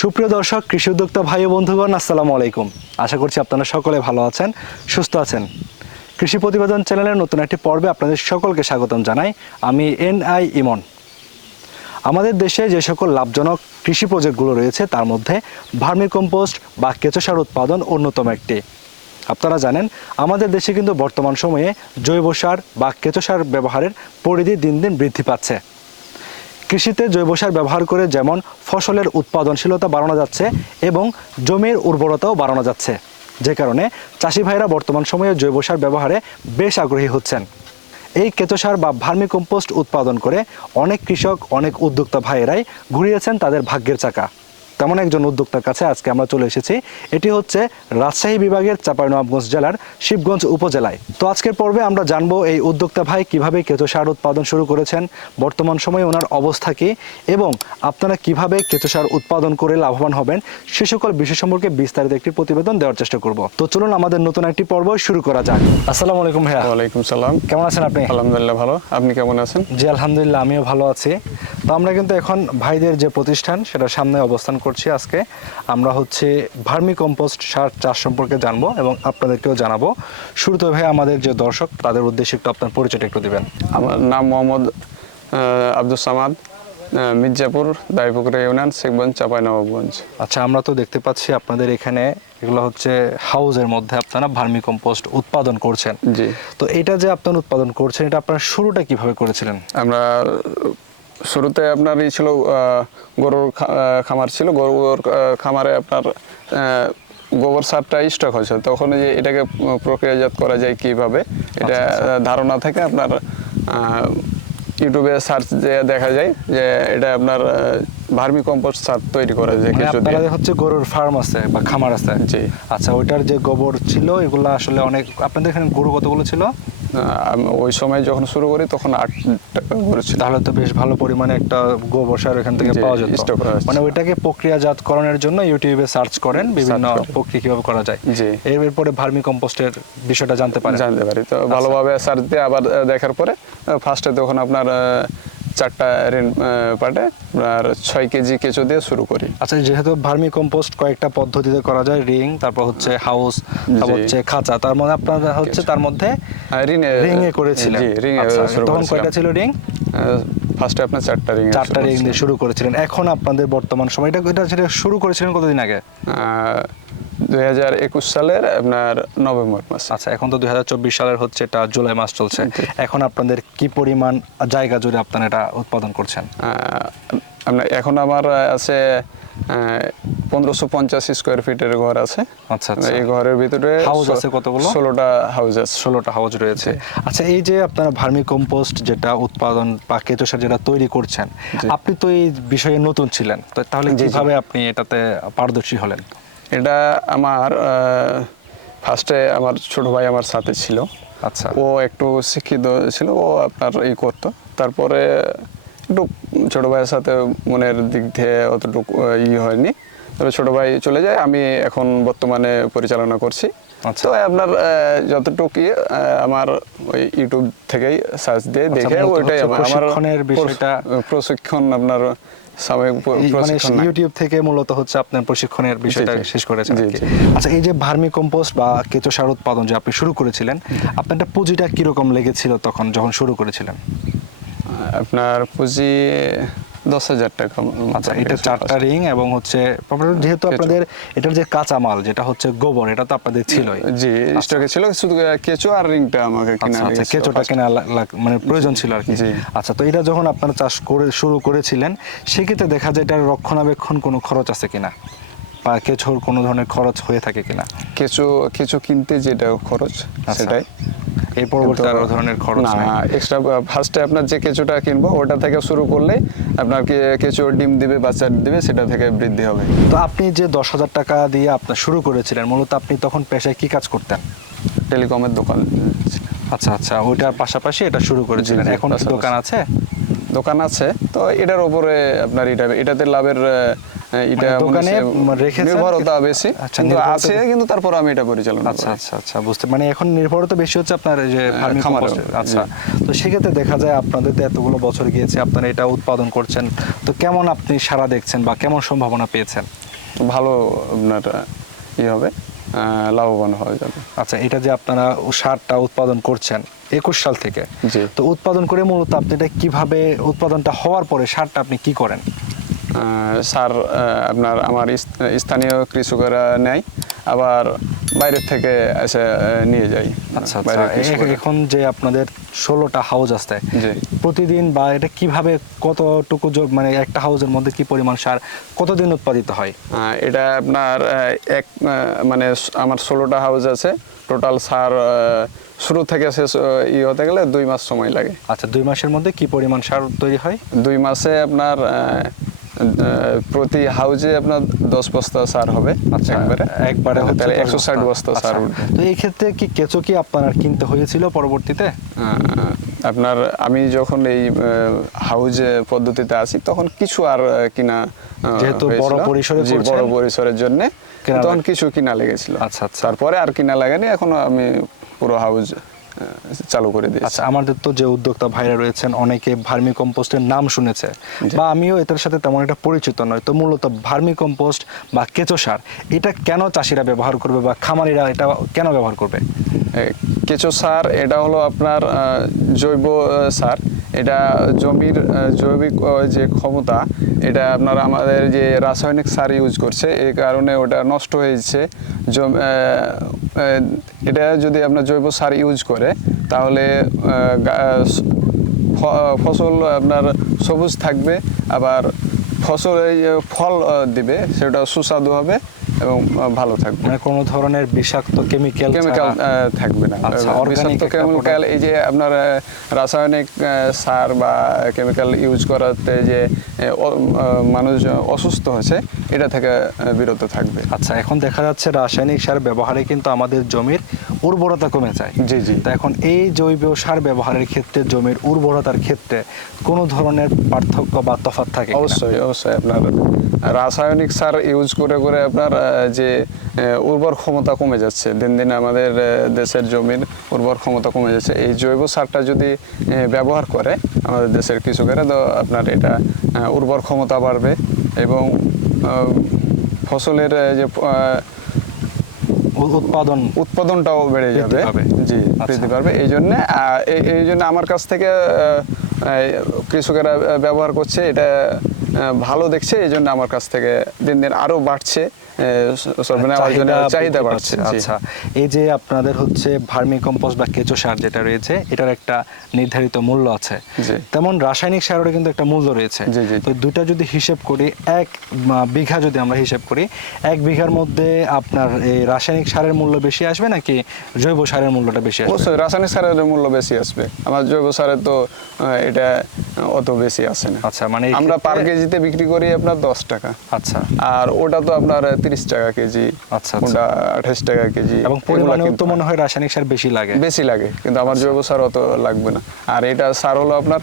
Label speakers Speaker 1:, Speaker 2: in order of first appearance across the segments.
Speaker 1: সুপ্রিয় দর্শক, কৃষি উদ্যোক্তা ভাই ও বন্ধুগণ, আসসালামু আলাইকুম। আশা করছি আপনারা সকলে ভালো আছেন, সুস্থ আছেন। কৃষি প্রতিবেদন চ্যানেলের নতুন একটি পর্বে আপনাদের সকলকে স্বাগতম জানাই। আমি এন আই ইমন। আমাদের দেশে যে সকল লাভজনক কৃষি প্রজেক্টগুলো রয়েছে, তার মধ্যে ভার্মি কম্পোস্ট বা কেঁচো সার উৎপাদন অন্যতম একটি। আপনারা জানেন, আমাদের দেশে কিন্তু বর্তমান সময়ে জৈব সার বা কেঁচো সার ব্যবহারের পরিধি দিন দিন বৃদ্ধি পাচ্ছে। কৃষিতে জৈব সার ব্যবহার করে যেমন ফসলের উৎপাদনশীলতা বাড়ানো যাচ্ছে এবং জমির উর্বরতাও বাড়ানো যাচ্ছে। যে কারণে চাষি ভাইরা বর্তমান সময়ে জৈব সার ব্যবহারে বেশ আগ্রহী হচ্ছেন। এই কেঁচো সার বা ভার্মি কম্পোস্ট উৎপাদন করে অনেক কৃষক, অনেক উদ্যোক্তা ভাইয়েরাই ঘুরিয়েছেন তাদের ভাগ্যের চাকা। তেমন একজন উদ্যোক্তার কাছে আজকে আমরা চলে এসেছি। এটি হচ্ছে রাজশাহী বিভাগের চাঁপাইনবাবগঞ্জ জেলার শিবগঞ্জ উপজেলায়। তো আজকের পর্বে আমরা জানব এই উদ্যোক্তা ভাই কীভাবে কেঁচো সার উৎপাদন শুরু করেছেন বর্তমান সময়ে ওনার অবস্থা কি এবং আপনারা কীভাবে কেঁচো সার উৎপাদন করে লাভবান হবেন সে সকল বিষয় সম্পর্কে বিস্তারিত একটি প্রতিবেদন দেওয়ার চেষ্টা করব। তো চলুন আমাদের নতুন একটি পর্ব শুরু করা যাক। আসসালামু আলাইকুম ভাইয়া।
Speaker 2: ওয়ালাইকুম সালাম।
Speaker 1: কেমন আছেন আপনি?
Speaker 2: আলহামদুলিল্লাহ ভালো। আপনি কেমন আছেন?
Speaker 1: জি আলহামদুলিল্লাহ আমিও ভালো আছি। তো আমরা কিন্তু এখন ভাইদের যে প্রতিষ্ঠান সেটা সামনে অবস্থান করছি আজকে। আমরা হচ্ছে ভার্মি কম্পোস্ট সার চাষ সম্পর্কে জানব এবং আপনাদেরকেও জানাব। শুরুতে ভাই আমাদের যে দর্শক তাদের উদ্দেশ্যে একটু আপনার পরিচয়টা একটু দিবেন।
Speaker 2: আমার নাম মোহাম্মদ আব্দুল সামাদ মির্জাপুর দাইপুকুর ইউনিয়ন শেখগঞ্জ চাঁপাইনবাবগঞ্জ
Speaker 1: আচ্ছা আমরা তো দেখতে পাচ্ছি আপনাদের এখানে এগুলো হচ্ছে হাউজের মধ্যে আপনারা ভার্মি কম্পোস্ট উৎপাদন করছেন।
Speaker 2: জি।
Speaker 1: তো এটা যে আপনারা উৎপাদন করছেন এটা আপনার শুরুটা কীভাবে করেছিলেন?
Speaker 2: আমরা শুরুতে আপনার ই ছিল গরুর খামার ছিল। গরুর খামারে আপনার গোবর সারটা স্টক হয়েছে। তখন যে এটাকে প্রক্রিয়াজাত করা যায় কীভাবে এটা
Speaker 1: আচ্ছা,
Speaker 2: ধারণা থেকে আপনার ইউটিউবে সার্চ দিয়ে দেখা যায় যে এটা আপনার ভার্মি কম্পোস্ট সার তৈরি করা যায়
Speaker 1: মানে আপনাদের হচ্ছে গরুর ফার্ম আছে বা খামার আছে।
Speaker 2: জি।
Speaker 1: আচ্ছা ওইটার যে গোবর ছিল এগুলো আসলে অনেক আপনাদের এখানে গরু কতগুলো ছিল?
Speaker 2: ওই সময় যখন শুরু করি তখন আট করেছিল
Speaker 1: তাহলে তো বেশ ভালো পরিমাণে একটা গোবর সার এখান থেকে পাওয়া যেত। মানে ওইটাকে প্রক্রিয়াজাতকরণের জন্য ইউটিউবে সার্চ করেন বিভিন্ন প্রক্রিয়া কীভাবে করা যায়।
Speaker 2: জি।
Speaker 1: এরপরে ভার্মি কম্পোস্টের বিষয়টা জানতে পারেন।
Speaker 2: জানতে পারি। তো ভালোভাবে সার্চ দিয়ে আবার দেখার পরে ফার্স্টে তখন আপনার চারটা ঋণ পাটে আপনার ছয় কেজি কেঁচো দিয়ে শুরু করি।
Speaker 1: আচ্ছা যেহেতু ভার্মি কম্পোস্ট কয়েকটা পদ্ধতিতে করা যায় রিং তারপর হচ্ছে হাউস তারপর হচ্ছে খাঁচা তার মধ্যে আপনারা হচ্ছে তার মধ্যে
Speaker 2: আর
Speaker 1: রিং এ করেছিলেন। আচ্ছা, তখন কয়টা ছিল রিং?
Speaker 2: ফার্স্টে আপনার চারটা রিং
Speaker 1: চারটা রিং দিয়ে শুরু করেছিলেন। এখন আপনাদের বর্তমান সময় এটা এটা শুরু করেছিলেন কতদিন আগে?
Speaker 2: দুই হাজার একুশ সালের আপনার নভেম্বর মাস।
Speaker 1: আচ্ছা এখন তো দুই সালের হচ্ছে এটা জুলাই মাস চলছে। এখন আপনাদের কি পরিমাণ জায়গা জুড়ে আপনারা এটা উৎপাদন করছেন?
Speaker 2: আপনার এখন আমার আছে পনেরোশো পঞ্চাশ স্কোয়ার ফিটের ঘর আছে।
Speaker 1: আচ্ছা, আচ্ছা।
Speaker 2: এই ঘরের ভিতরে
Speaker 1: House আছে কতগুলো?
Speaker 2: ষোলোটা হাউস আছে।
Speaker 1: ষোলোটা হাউস রয়েছে। আচ্ছা এই যে আপনারা ভার্মি কম্পোস্ট যেটা উৎপাদন বা কেঁচো সার যেটা তৈরি করছেন আপনি তো এই বিষয়ে নতুন ছিলেন। তো তাহলে
Speaker 2: জি।
Speaker 1: আপনি এটাতে পারদর্শী হলেন?
Speaker 2: এটা আমার ফার্স্টে আমার ছোট ভাই আমার সাথে ছিল।
Speaker 1: আচ্ছা।
Speaker 2: ও একটু শিক্ষিত ছিল ও আপনার ই করতো। তারপরে একটু ছোট ভাইয়ের সাথে মনের দিক দিয়ে অতটুকু ই হয়নি। তবে ছোট ভাই চলে যায় আমি এখন বর্তমানে পরিচালনা করছি।
Speaker 1: আচ্ছা।
Speaker 2: তো আপনার যতটুকু আমার ওই ইউটিউব থেকেই সার্চ দিয়ে
Speaker 1: আচ্ছা,
Speaker 2: দেখে ওইটাই আমার আমার
Speaker 1: প্রশিক্ষণের বিষয়টা-
Speaker 2: প্রশিক্ষণ আপনার
Speaker 1: এই মানে। ইউটিউব থেকে মূলত হচ্ছে আপনার প্রশিক্ষণের বিষয়টা শেষ করেছেন। আচ্ছা এই যে ভার্মি কম্পোস্ট বা কেঁচো সার উৎপাদন যে আপনি শুরু করেছিলেন আপনারটা পুঁজিটা কীরকম লেগেছিল তখন যখন শুরু করেছিলেন
Speaker 2: আপনার পুঁজি দশ হাজার টাকা
Speaker 1: আচ্ছা এটা চারটা রিং এবং হচ্ছে যেহেতু আপনাদের এটার যে কাঁচামাল যেটা হচ্ছে গোবর এটা তো আপনাদের ছিলই।
Speaker 2: জি স্টকে ছিল শুধু কেঁচো আর রিংটা আমাকে কিনা
Speaker 1: আচ্ছা আচ্ছা কেঁচোটা কেনা মানে প্রয়োজন ছিল আর কি। আচ্ছা তো এটা যখন আপনারা চাষ করে শুরু করেছিলেন সেক্ষেত্রে দেখা যায় এটার রক্ষণাবেক্ষণ কোনো খরচ আছে কিনা? বা কেঁচোর কোনো ধরনের খরচ হয়ে থাকে কিনা?
Speaker 2: কেঁচো কেঁচো কিনতে যেটা খরচ
Speaker 1: আচ্ছা।
Speaker 2: সেটাই।
Speaker 1: এই পরবর্তী আরও ধরনের খরচ
Speaker 2: না এক্সট্রা ফার্স্টে আপনার যে কেঁচোটা কিনবো ওটা থেকে শুরু করলে আপনার কেঁচো ডিম দিবে বাচ্চা দিবে সেটা থেকে বৃদ্ধি হবে।
Speaker 1: তো আপনি যে দশ হাজার টাকা দিয়ে আপনার শুরু করেছিলেন মূলত আপনি তখন পেশায় কি কাজ করতেন?
Speaker 2: টেলিকমের দোকান।
Speaker 1: আচ্ছা আচ্ছা ওইটার পাশাপাশি এটা শুরু করেছিলেন। এখন দোকান আছে?
Speaker 2: দোকান আছে তো এটার উপরে আপনার এটা এটাতে লাভের এটা
Speaker 1: মানে দোকানে রেখেছেন?
Speaker 2: নির্ভরতা বেশি
Speaker 1: আচ্ছা,
Speaker 2: কিন্তু আছে কিন্তু তারপর আমি এটা পরিচালনা
Speaker 1: আচ্ছা আচ্ছা আচ্ছা বুঝতে মানে এখন নির্ভরতা বেশি হচ্ছে আপনার যে ফার্মিং
Speaker 2: খামারের
Speaker 1: আচ্ছা তো সেক্ষেত্রে দেখা যায় আপনাদের তো এতগুলো বছর গিয়েছে আপনারা এটা উৎপাদন করছেন। তো কেমন আপনি সারা দেখছেন বা কেমন সম্ভাবনা পেয়েছেন?
Speaker 2: ভালো আপনার ইয়ে হবে লাভবান হওয়া যাবে।
Speaker 1: আচ্ছা এটা যে আপনারা সারটা উৎপাদন করছেন একুশ সাল থেকে। তো উৎপাদন করে মূলত আপনি এটা কীভাবে উৎপাদনটা হওয়ার পরে সারটা আপনি কি করেন?
Speaker 2: সার আপনার আমার স্থানীয় কৃষকেরা নেয় আবার বাইরের থেকে এসে নিয়ে যায়
Speaker 1: আচ্ছা আচ্ছা। এখন যে আপনাদের ষোলোটা হাউস আছে
Speaker 2: জি।
Speaker 1: প্রতিদিন বা এটা কীভাবে কতটুকু মানে একটা হাউসের মধ্যে কি পরিমাণ সার কতদিন উৎপাদিত হয়?
Speaker 2: এটা আপনার এক মানে আমার ষোলোটা হাউস আছে। টোটাল সার শুরু থেকে শেষ ই হতে গেলে দুই মাস সময় লাগে।
Speaker 1: আচ্ছা দুই মাসের মধ্যে কি পরিমাণ সার তৈরি হয়?
Speaker 2: দুই মাসে আপনার প্রতি হাউজে আপনার দশ বস্তা সার হবে
Speaker 1: আচ্ছা
Speaker 2: একবারে।
Speaker 1: একবারে
Speaker 2: তাহলে একশো ষাট বস্তা। সার
Speaker 1: আচ্ছা,
Speaker 2: উঠবে।
Speaker 1: তো এই ক্ষেত্রে কি কেঁচো কি আপনার কিনতে হয়েছিল পরবর্তীতে?
Speaker 2: আপনার আমি যখন এই হাউজে পদ্ধতিতে আসি তখন কিছু আর কিনা
Speaker 1: যেহেতু বড় পরিসরে
Speaker 2: বড় পরিসরের জন্য। তখন কিছু কিনা লেগেছিল।
Speaker 1: আচ্ছা, আচ্ছা।
Speaker 2: তারপরে আর কিনা লাগেনি এখন আমি পুরো হাউজ চালু করে দিয়েছে।
Speaker 1: আচ্ছা আমাদের তো যে উদ্যোক্তা ভাইরা রয়েছেন অনেকে ভার্মি কম্পোস্টের নাম শুনেছে বা আমিও এটার সাথে তেমন একটা পরিচিত নয় তো মূলত ভার্মি কম্পোস্ট বা কেঁচো সার এটা কেন চাষিরা ব্যবহার করবে বা খামারিরা এটা কেন ব্যবহার করবে?
Speaker 2: কেঁচো সার এটা হলো আপনার জৈব সার। এটা জমির জৈবিক যে ক্ষমতা এটা আপনার আমাদের যে রাসায়নিক সার ইউজ করছে এই কারণে ওটা নষ্ট হয়ে আহ, এটা যদি আপনার জৈব সার ইউজ করে তাহলে ফসল আপনার সবুজ থাকবে আবার ফসল ফল দিবে সেটা সুস্বাদু হবে। এবং ভালো থাকবে।
Speaker 1: মানে কোনো ধরনের বিষাক্ত কেমিক্যাল
Speaker 2: কেমিক্যাল থাকবে না।
Speaker 1: আচ্ছা,
Speaker 2: বিষাক্ত কেমিক্যাল এই যে আপনার রাসায়নিক সার বা কেমিক্যাল ইউজ করাতে যে মানুষ অসুস্থ হচ্ছে এটা থেকে বিরত থাকবে।
Speaker 1: আচ্ছা এখন দেখা যাচ্ছে রাসায়নিক সার ব্যবহারে কিন্তু আমাদের জমির উর্বরতা কমে যায়।
Speaker 2: জি জি।
Speaker 1: তো এখন এই জৈব সার ব্যবহারের ক্ষেত্রে জমির উর্বরতার ক্ষেত্রে কোনো ধরনের পার্থক্য বা তফাৎ থাকে
Speaker 2: অবশ্যই অবশ্যই আপনার রাসায়নিক সার ইউজ করে করে আপনার যে উর্বর ক্ষমতা কমে যাচ্ছে দিন দিন আমাদের দেশের জমির উর্বর ক্ষমতা কমে যাচ্ছে। এই জৈব সারটা যদি ব্যবহার করে আমাদের দেশের কৃষকেরা তো আপনার এটা উর্বর ক্ষমতা বাড়বে এবং ফসলের যে
Speaker 1: উৎপাদন
Speaker 2: উৎপাদনটাও বেড়ে যাবে। জি
Speaker 1: আচ্ছা।
Speaker 2: বৃদ্ধি পারবে এই জন্য এই জন্য আমার কাছ থেকে কৃষকেরা ব্যবহার করছে। এটা ভালো দেখছে এই জন্য আমার কাছ থেকে দিন দিন আরও বাড়ছে চাহিদা বাড়ছে
Speaker 1: আচ্ছা এই যে আপনাদের হচ্ছে ভার্মি কম্পোস্ট বা কেঁচো সার যেটা রয়েছে এটার একটা নির্ধারিত মূল্য আছে। তেমন রাসায়নিক সারেরও কিন্তু একটা মূল্য রয়েছে। তো দুটা যদি হিসেব করি এক বিঘা যদি আমরা হিসেব করি এক বিঘার মধ্যে আপনার এই রাসায়নিক সারের মূল্য বেশি আসবে নাকি জৈব সারের মূল্যটা বেশি আসবে?
Speaker 2: অবশ্যই রাসায়নিক সারের মূল্য বেশি আসবে। আমার জৈব সারের তো এটা অত বেশি আসে না।
Speaker 1: আচ্ছা মানে
Speaker 2: আমরা পার
Speaker 1: ক্ষেত্রে-
Speaker 2: কেজিতে বিক্রি করি আপনার দশ টাকা।
Speaker 1: আচ্ছা।
Speaker 2: আর ওটা তো আপনার তিরিশ টাকা কেজি
Speaker 1: আচ্ছা, আচ্ছা।
Speaker 2: ওটা আঠাশ টাকা কেজি।
Speaker 1: এবং পরিমাণেও তো মনে হয় রাসায়নিক সার বেশি লাগে।
Speaker 2: বেশি লাগে কিন্তু আমার জৈব সার অত লাগবে না। আর এটা সার হলো আপনার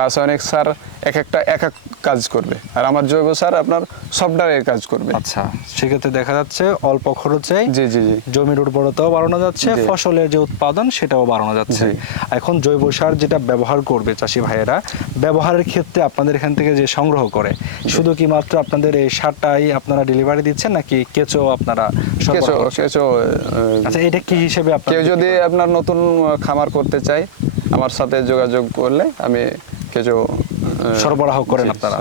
Speaker 2: রাসায়নিক সার এক একটা এক এক কাজ করবে। আর আমার জৈব সার আপনার সবটার কাজ করবে।
Speaker 1: আচ্ছা সেক্ষেত্রে দেখা যাচ্ছে অল্প খরচে
Speaker 2: জি জি জি।
Speaker 1: জমির উর্বরতাও বাড়ানো যাচ্ছে ফসলের যে উৎপাদন সেটাও বাড়ানো যাচ্ছে। এখন জৈব সার যেটা ব্যবহার করবে চাষি ভাইয়েরা ব্যবহারের ক্ষেত্রে আপনাদের এখান থেকে যে সংগ্রহ করে। শুধু কি মাত্র আপনাদের এই সারটাই আপনারা ডেলিভারি দিচ্ছেন নাকি কেঁচো আপনারা
Speaker 2: কেঁচো কেঁচো
Speaker 1: আচ্ছা এটা কি হিসেবে
Speaker 2: কেউ যদি আপনার নতুন খামার করতে চায় আমার সাথে যোগাযোগ করলে আমি কেঁচো
Speaker 1: সরবরাহ করেন আপনারা।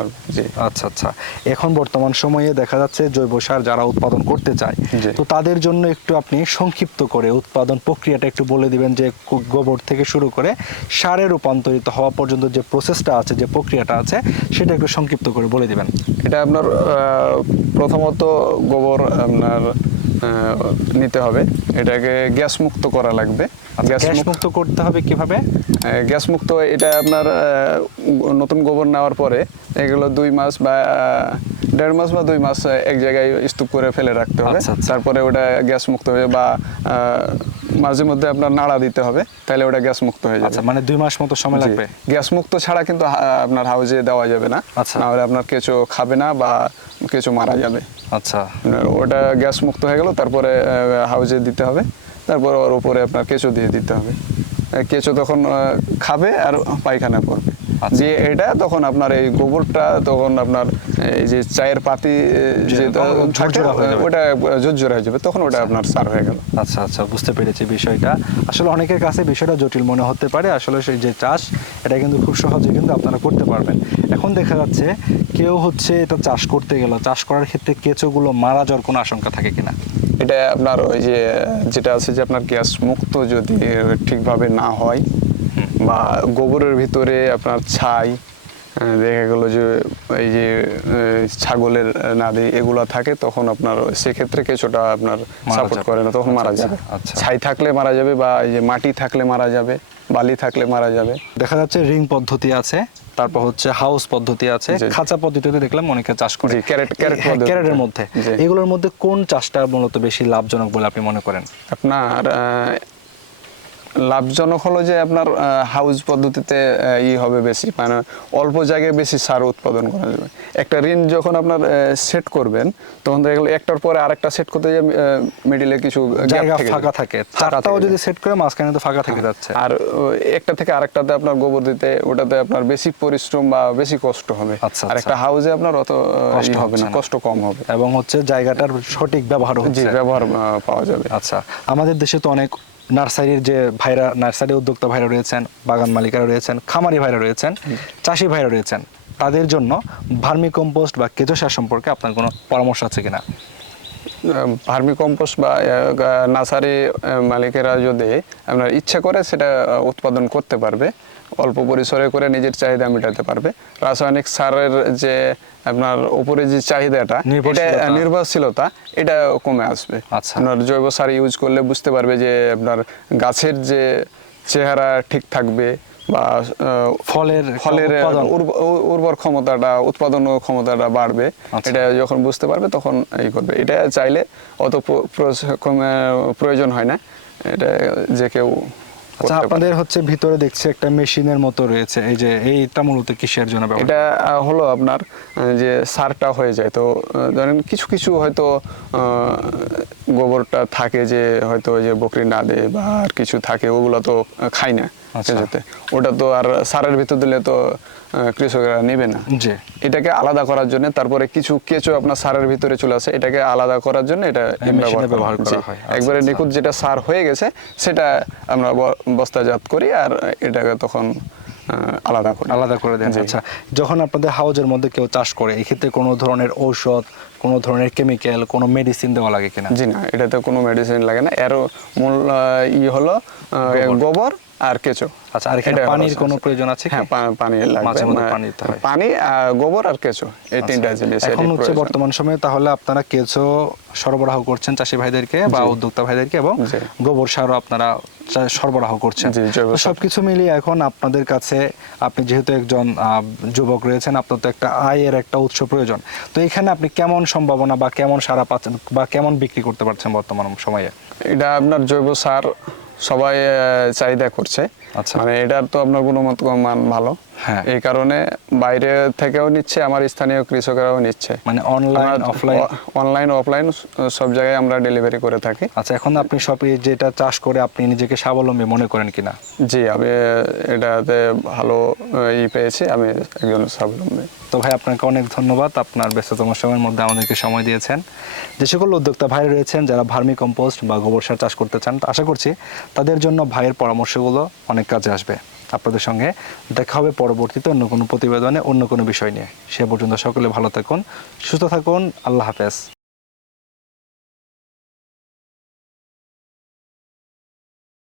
Speaker 1: আচ্ছা আচ্ছা। এখন বর্তমান সময়ে দেখা যাচ্ছে জৈব সার যারা উৎপাদন করতে চায় তো তাদের জন্য একটু আপনি সংক্ষিপ্ত করে উৎপাদন প্রক্রিয়াটা একটু বলে দিবেন যে গোবর থেকে শুরু করে সারে রূপান্তরিত হওয়া পর্যন্ত যে প্রসেসটা আছে যে প্রক্রিয়াটা আছে সেটা একটু সংক্ষিপ্ত করে বলে দিবেন।
Speaker 2: এটা আপনার প্রথমত গোবর আপনার নিতে হবে। এটাকে গ্যাস মুক্ত করা লাগবে। গ্যাস
Speaker 1: গ্যাস
Speaker 2: মুক্ত
Speaker 1: করতে হবে কীভাবে?
Speaker 2: গ্যাস মুক্ত এটা আপনার নতুন গোবর নেওয়ার পরে এগুলো দুই মাস বা দেড় মাস বা দুই মাস এক জায়গায় স্তূপ করে ফেলে রাখতে হবে।
Speaker 1: আচ্ছা, আচ্ছা।
Speaker 2: তারপরে ওটা গ্যাস মুক্ত হয়ে বা মাঝে মধ্যে আপনার নাড়া দিতে হবে তাহলে ওটা গ্যাস মুক্ত হয়ে যাবে।
Speaker 1: আচ্ছা মানে দুই মাস মতো সময় লাগবে?
Speaker 2: গ্যাস মুক্ত ছাড়া কিন্তু আপনার হাউজে দেওয়া যাবে না।
Speaker 1: আচ্ছা।
Speaker 2: নাহলে আপনার কেঁচো খাবে না বা কেঁচো মারা যাবে।
Speaker 1: আচ্ছা।
Speaker 2: ওটা গ্যাস মুক্ত হয়ে গেল তারপরে হাউজে দিতে হবে। তারপরে ওর উপরে আপনার কেঁচো দিয়ে দিতে হবে। কেঁচো তখন খাবে আর পায়খানা করবে। যে এটা তখন আপনার এই গোবরটা তখন আপনার এই যে চায়ের পাতি
Speaker 1: যে
Speaker 2: যে
Speaker 1: ঝরঝরা
Speaker 2: থাকে,
Speaker 1: হয়ে যাবে।
Speaker 2: ওটা ঝরঝরা হয়ে যাবে তখন ওটা আপনার সার হয়ে গেল।
Speaker 1: আচ্ছা আচ্ছা বুঝতে পেরেছি বিষয়টা। আসলে অনেকের কাছে বিষয়টা জটিল মনে হতে পারে। আসলে সেই যে চাষ এটা কিন্তু খুব সহজে কিন্তু আপনারা করতে পারবেন। এখন দেখা যাচ্ছে কেউ হচ্ছে এটা চাষ করতে গেল। চাষ করার ক্ষেত্রে কেঁচোগুলো মারা যাওয়ার কোনো আশঙ্কা থাকে কিনা?
Speaker 2: এটা আপনার ওই যে যেটা আছে যে আপনার গ্যাস মুক্ত যদি ঠিকভাবে না হয় বা গোবরের ভিতরে আপনার ছাই দেখা গেল যে এই যে ছাগলের নাদি এগুলো থাকে তখন আপনার সেক্ষেত্রে কিছুটা আপনার সাপোর্ট করে না তখন
Speaker 1: আচ্ছা,
Speaker 2: মারা
Speaker 1: আচ্ছা,
Speaker 2: যাবে।
Speaker 1: আচ্ছা।
Speaker 2: ছাই থাকলে মারা যাবে বা এই যে মাটি থাকলে মারা যাবে বালি থাকলে মারা যাবে।
Speaker 1: দেখা যাচ্ছে রিং পদ্ধতি আছে তারপর হচ্ছে হাউস পদ্ধতি আছে খাঁচা পদ্ধতিতে দেখলাম অনেকে চাষ করে।
Speaker 2: ক্যারেট- ক্যারেট
Speaker 1: হ্যাঁ, ক্যারেটের মধ্যে। এগুলোর মধ্যে কোন চাষটা মূলত বেশি লাভজনক বলে আপনি মনে করেন?
Speaker 2: আপনার লাভজনক হলো যে আপনার হাউস পদ্ধতিতে ই হবে বেশি মানে অল্প জায়গায় বেশি সার উৎপাদন করা যাবে। একটা ঋণ যখন আপনার সেট করবেন তখন দেখা গেলো একটার পরে আরেকটা সেট করতে যে মিডিলে কিছু
Speaker 1: জায়গা ফাঁকা থাকে।
Speaker 2: ফাঁকা
Speaker 1: চারটাও যদি সেট করে মাঝখানে তো ফাঁকা থেকে যাচ্ছে।
Speaker 2: আর একটা থেকে আরেকটাতে আপনার গোবর দিতে ওটাতে আপনার বেশি পরিশ্রম বা বেশি কষ্ট হবে।
Speaker 1: আচ্ছা,
Speaker 2: আর
Speaker 1: আচ্ছা।
Speaker 2: একটা হাউসে আপনার অত
Speaker 1: কষ্ট
Speaker 2: হবে না
Speaker 1: না।
Speaker 2: কষ্ট কম হবে।
Speaker 1: এবং হচ্ছে জায়গাটার সঠিক ব্যবহার হচ্ছে।
Speaker 2: ব্যবহার পাওয়া যাবে।
Speaker 1: আচ্ছা আমাদের দেশে তো অনেক নার্সারির যে ভাইরা, নার্সারি উদ্যোক্তা ভাইরা রয়েছেন, বাগান মালিকারা রয়েছেন, খামারি ভাইরা রয়েছেন, চাষি ভাইরা রয়েছেন, তাদের জন্য ভার্মি কম্পোস্ট বা কেঁচো সার সম্পর্কে আপনার কোনো পরামর্শ আছে কিনা?
Speaker 2: ভার্মি কম্পোস্ট বা নার্সারি মালিকেরা যদি আপনার ইচ্ছা করে সেটা উৎপাদন করতে পারবে। অল্প পরিসরে করে নিজের চাহিদা মেটাতে পারবে রাসায়নিক সারের যে আপনার উপরে যে চাহিদাটা এটা
Speaker 1: নির্ভরশীলতা।
Speaker 2: এটা কমে আসবে
Speaker 1: আচ্ছা।
Speaker 2: আপনার জৈব সার ইউজ করলে বুঝতে পারবে যে আপনার গাছের যে চেহারা ঠিক থাকবে বা
Speaker 1: ফলের
Speaker 2: ফলের উর্বর ক্ষমতাটা উৎপাদন ক্ষমতাটা বাড়বে
Speaker 1: আচ্ছা।
Speaker 2: এটা যখন বুঝতে পারবে তখন এই করবে এটা চাইলে অত প্র- প্রয়োজন হয় না এটা যে কেউ
Speaker 1: আচ্ছা আপনাদের হচ্ছে ভিতরে দেখছি একটা মেশিনের মতো রয়েছে। এই যে এইটা মূলত কিসের জন্য
Speaker 2: এটা হলো আপনার যে সারটা হয়ে যায়। তো ধরেন কিছু কিছু হয়তো গোবরটা থাকে যে হয়তো ওই যে বকরি না দেয় বা আর কিছু থাকে ওগুলো তো খায় না।
Speaker 1: আচ্ছা।
Speaker 2: ওটা তো আর সারের ভিতর দিলে তো কৃষকরা নেবে না। এটাকে আলাদা করার জন্য তারপরে কিছু কেঁচো আপনার সারের ভিতরে চলে আসে এটাকে আলাদা করার জন্য এটা
Speaker 1: ব্যবহার করা হয়। আচ্ছা,
Speaker 2: একবারে
Speaker 1: আচ্ছা।
Speaker 2: নিখুঁত যেটা সার হয়ে গেছে সেটা আমরা বস্তাজাত করি আর এটাকে তখন আলাদা করে।
Speaker 1: আলাদা করে দেন। আচ্ছা যখন আপনাদের হাউজের মধ্যে কেউ চাষ করে এক্ষেত্রে কোনো ধরনের ঔষধ কোনো ধরনের কেমিক্যাল কোনো মেডিসিন দেওয়া লাগে কিনা?
Speaker 2: জি না এটাতে কোনো মেডিসিন লাগে না। এর মূল ই হলো গোবর। আর কেঁচো।
Speaker 1: আচ্ছা আর এখানে পানির কোনো প্রয়োজন আছে কি?
Speaker 2: হ্যাঁ পানি লাগবে। মানে
Speaker 1: পানি দিতে।
Speaker 2: পানি গোবর আর কেঁচো এই তিনটা জিনিস
Speaker 1: আচ্ছা, এখন হচ্ছে বর্তমান সময়ে তাহলে আপনারা কেঁচো সরবরাহ করছেন চাষি ভাইদেরকে বা উদ্যোক্তা ভাইদেরকে এবং। গোবর সারও আপনারা সরবরাহ করছেন। সবকিছু মিলিয়ে এখন আপনাদের কাছে আপনি যেহেতু একজন যুবক রয়েছেন আপনার তো একটা আয়ের একটা উৎস প্রয়োজন। তো এখানে আপনি কেমন সম্ভাবনা বা কেমন সারা পাচ্ছেন বা কেমন বিক্রি করতে পারছেন বর্তমান সময়ে?
Speaker 2: এটা আপনার জৈব সার সবাই চাহিদা করছে।
Speaker 1: আচ্ছা।
Speaker 2: মানে এটার তো আপনার গুণগত মান ভালো।
Speaker 1: হ্যাঁ।
Speaker 2: এই কারণে বাইরে থেকেও নিচ্ছে আমার স্থানীয় কৃষকেরাও নিচ্ছে।
Speaker 1: মানে অনলাইন অফলাইন
Speaker 2: অনলাইন অফলাইন সব জায়গায় আমরা ডেলিভারি করে থাকি।
Speaker 1: আচ্ছা এখন আপনি সব যেটা চাষ করে আপনি নিজেকে স্বাবলম্বী মনে করেন কিনা?
Speaker 2: জি আমি এটাতে ভালো ই পেয়েছি আমি একজন স্বাবলম্বী।
Speaker 1: তো ভাই আপনাকে অনেক ধন্যবাদ। আপনার ব্যস্ততম সময়ের মধ্যে আমাদেরকে সময় দিয়েছেন। যে সকল উদ্যোক্তা ভাই রয়েছেন যারা ভার্মি কম্পোস্ট বা গোবর সার চাষ করতে চান আশা করছি তাদের জন্য ভাইয়ের পরামর্শগুলো অনেক কাজে আসবে। আপনাদের সঙ্গে দেখা হবে পরবর্তীতে অন্য কোনো প্রতিবেদনে, অন্য কোনো বিষয় নিয়ে। সে পর্যন্ত সকলে ভালো থাকুন, সুস্থ থাকুন, আল্লাহ হাফেজ।